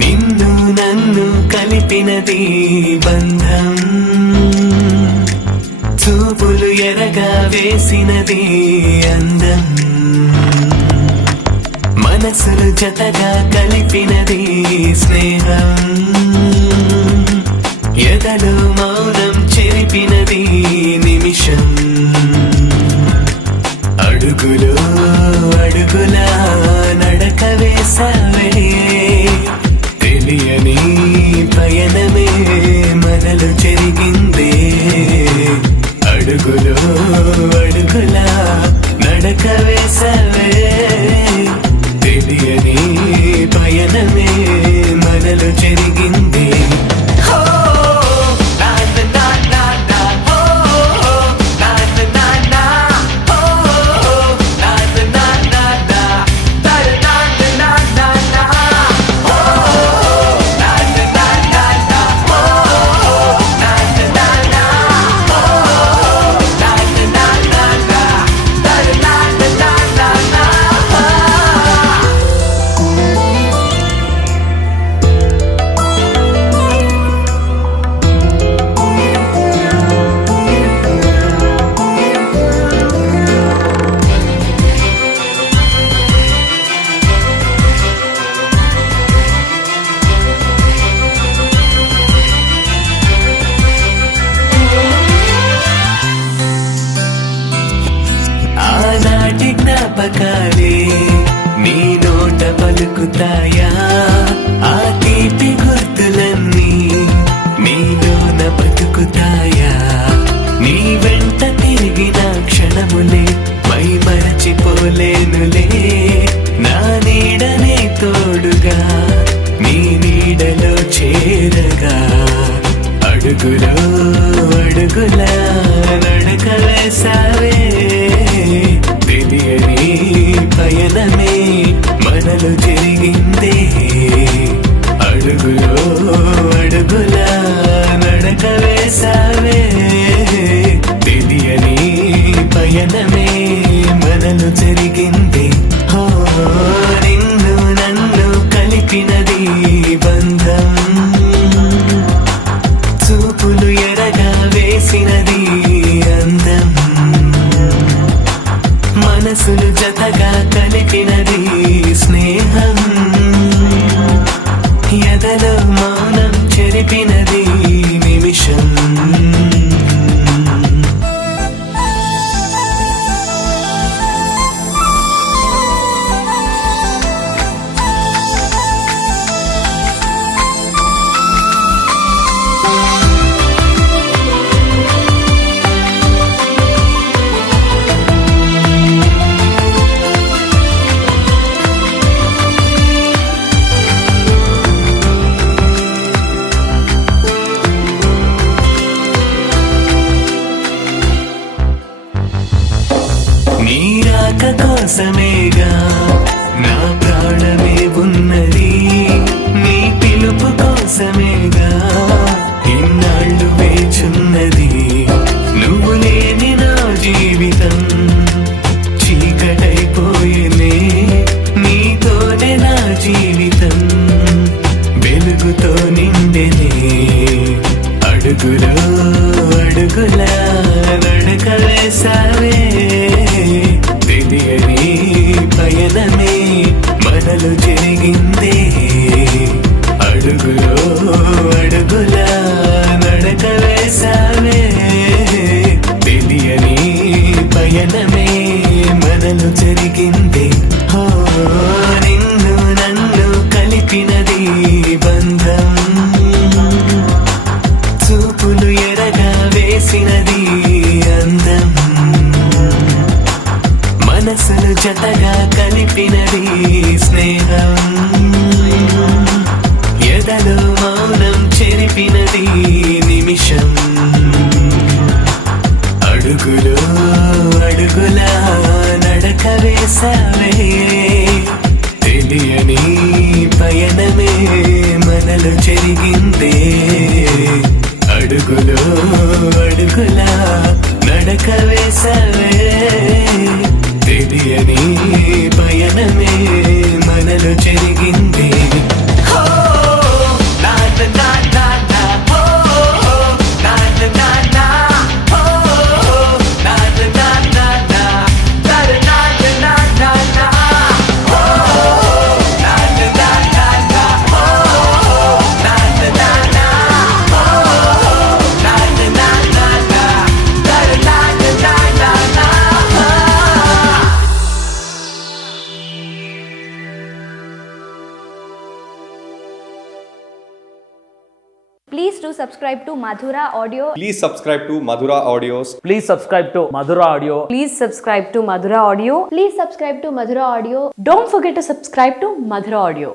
నిన్ను నన్ను కలిపినది బంధం, చూపులు ఎరగా వేసినది అందం, మనసులు జతగా కలిపినది స్నేహం, ఎదలో మౌనం చెరిపినది నిమిషం, అడుగులో అడుగులా నడక వేసావే, తెలియని పయనమే మనలు చెరిగిందే, అడుగులో అడుగులా నడక వేసావే, తెలియని పయనమే మనలు చెరిగిందే. ఆనాటి జ్ఞాపకాలే నీ నోట పలుకుతాయా, ఆ తీపి గుర్తులన్నీ నీలోన బతుకుతాయా, నీ వెంట తిరిగిన క్షణములే మై మరచిపోలేనులే, నా నీడనే తోడుగా నీ నీడలో చేరగా, అడుగులో అడుగులా నడక వేసావే, తెలియని పయనమే మనలు జరిగిందే, అడుగులో అడుగులా నడక వేసావే, తెలియని పయనమే మనలు జరిగిందే. హో, నిన్ను నన్ను కలిపినది బంధం, చూపులు ఎరగా వేసినది అందం, మనసులు జతగా కలిపినది స్నేహం, ఎదలో మౌనం చెరిపినది నిమిషం. నీ రాక కోసమేగా నా ప్రాణమే ఉన్నది, నీ పిలుపు కోసమేగా ఇన్నాళ్ళు వేచున్నది, నువ్వు లేని నా జీవితం చీకటైపోయేనే, నీతోనే నా జీవితం వెలుగుతో నిండెనే, అడుగులో అడుగులా నడక వేసావే, తెలియని పయనమే మనలు జరిగిందే, అడుగులో అడుగులా నడక వేసావే, తెలియని పయనమే మనలు జరిగిందే. హో, నిన్ను నన్ను కలిపినది బంధం, చూపులు ఎరగా వేసినది అందం, మనసులు జతగా కలిపినది స్నేహం, ఎదలో మౌనం చెరిపినది నిమిషం అడుగులో అడుగులా నడక వేసావే తెలియని పయనమే మనలో చెరిగిందే అడుగులో అడుగులా నడక వేసావే తెలియని పయనమే మనలో చెరిగిందే హో నా నా నా నా హో నా నా నా హో నా నా నా నా నా నా నా నా నా హో నా నా నా నా హో నా నా నా హో నా నా నా నా నా నా నా Please do subscribe to Madhura Audio. Please subscribe to Madhura Audios. Please subscribe to Madhura Audio. Please subscribe to Madhura Audio. Please subscribe to Madhura Audio. Don't forget to subscribe to Madhura Audio.